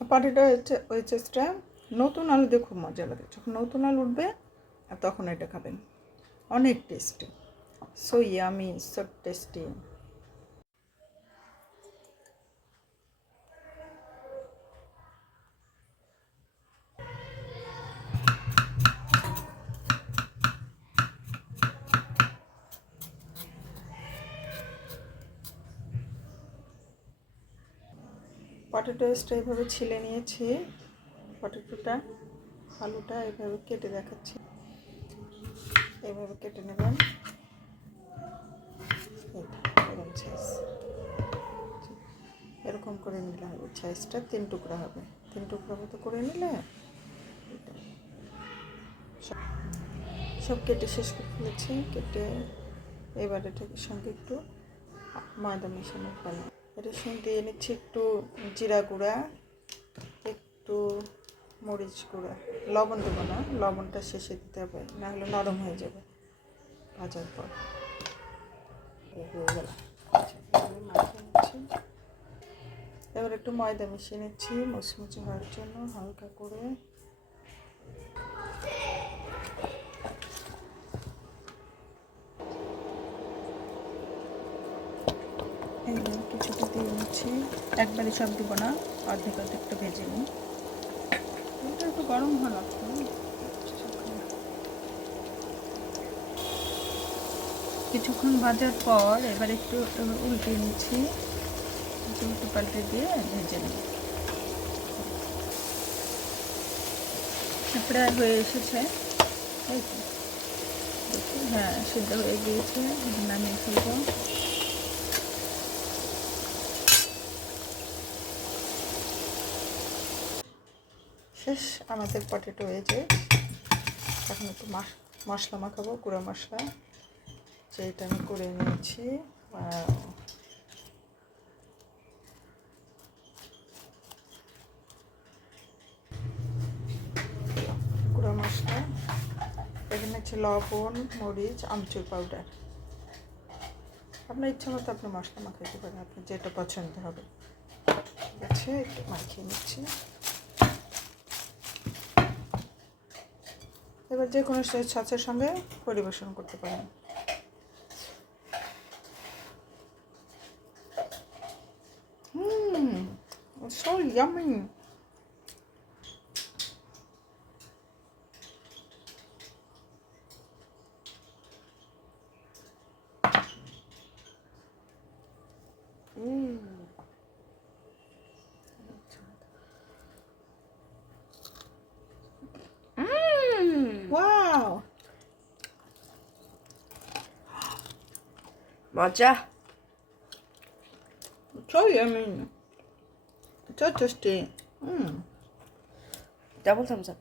Potato ওয়েচেসটা নতুন আলু দিয়ে খুব মজা লাগে। যখন নতুন আলু উঠবে আর তখন এটা খাবেন, অনেক tasty, so yummy, so tasty. Potato ওয়েস্টটা এইভাবে ছিলে নিয়েছি। পটেটোটা, আলুটা এইভাবে কেটে দেখাচ্ছি, এইভাবে কেটে নেবেন। এরকম সাইজ, এরকম করে নিলে হবে। সাইজটা 3 টুকরা হবে, 3 টুকরা মতো করে নিলে সব কেটে শেষ করে ফেলেছি। কেটে এবার এটার সঙ্গে একটু ময়দা মেশানোর পালা। এটার সঙ্গে দিয়ে নিচ্ছি একটু জিরা গুঁড়া, একটু মরিচ গুঁড়া। লবণ দেবো না, লবণটা শেষে দিতে হবে, না হলে নরম হয়ে যাবে ভাজার পর। হয়ে গেল, মাখিয়ে নিচ্ছি। এবার একটু ময়দা মিশিয়ে নিচ্ছি মুচমুচে হওয়ার জন্য, হালকা করে। এইবার কিছুটা দিয়ে নিচ্ছি, একবারে সব দিব না, অর্ধেক অর্ধেকটা ভেজে নিই। এটা একটু গরম হওয়া লাগতো। কিছুক্ষণ ভাজার পর এবার একটু উল্টিয়ে নিচ্ছি, উল্টে পাল্টে দিয়ে ভেজে নিই। প্রায় হয়ে এসেছে, এই তো দেখি, হ্যাঁ সিদ্ধ হয়ে গিয়েছে। নামিয়ে ফেলবো। শেষ আমাদের পটেটো হয়েছে। এখন একটু মশলা মাখাবো, গুঁড়ো মশলা, যেটা আমি করে নিয়েছি। গুঁড়ো মশলা এখানে হচ্ছে লবণ, মরিচ, আমচুর পাউডার। আপনার ইচ্ছা মতো আপনি মশলা মাখাইতে পারেন, আপনার যেটা পছন্দ হবে। ঠিক আছে, একটু মাখিয়ে নিচ্ছি। এবার যে কোনো সসের সঙ্গে পরিবেশন করতে পারেন। It's so yummy. Wow. মজা। So yummy. So tasty. Double thumbs up.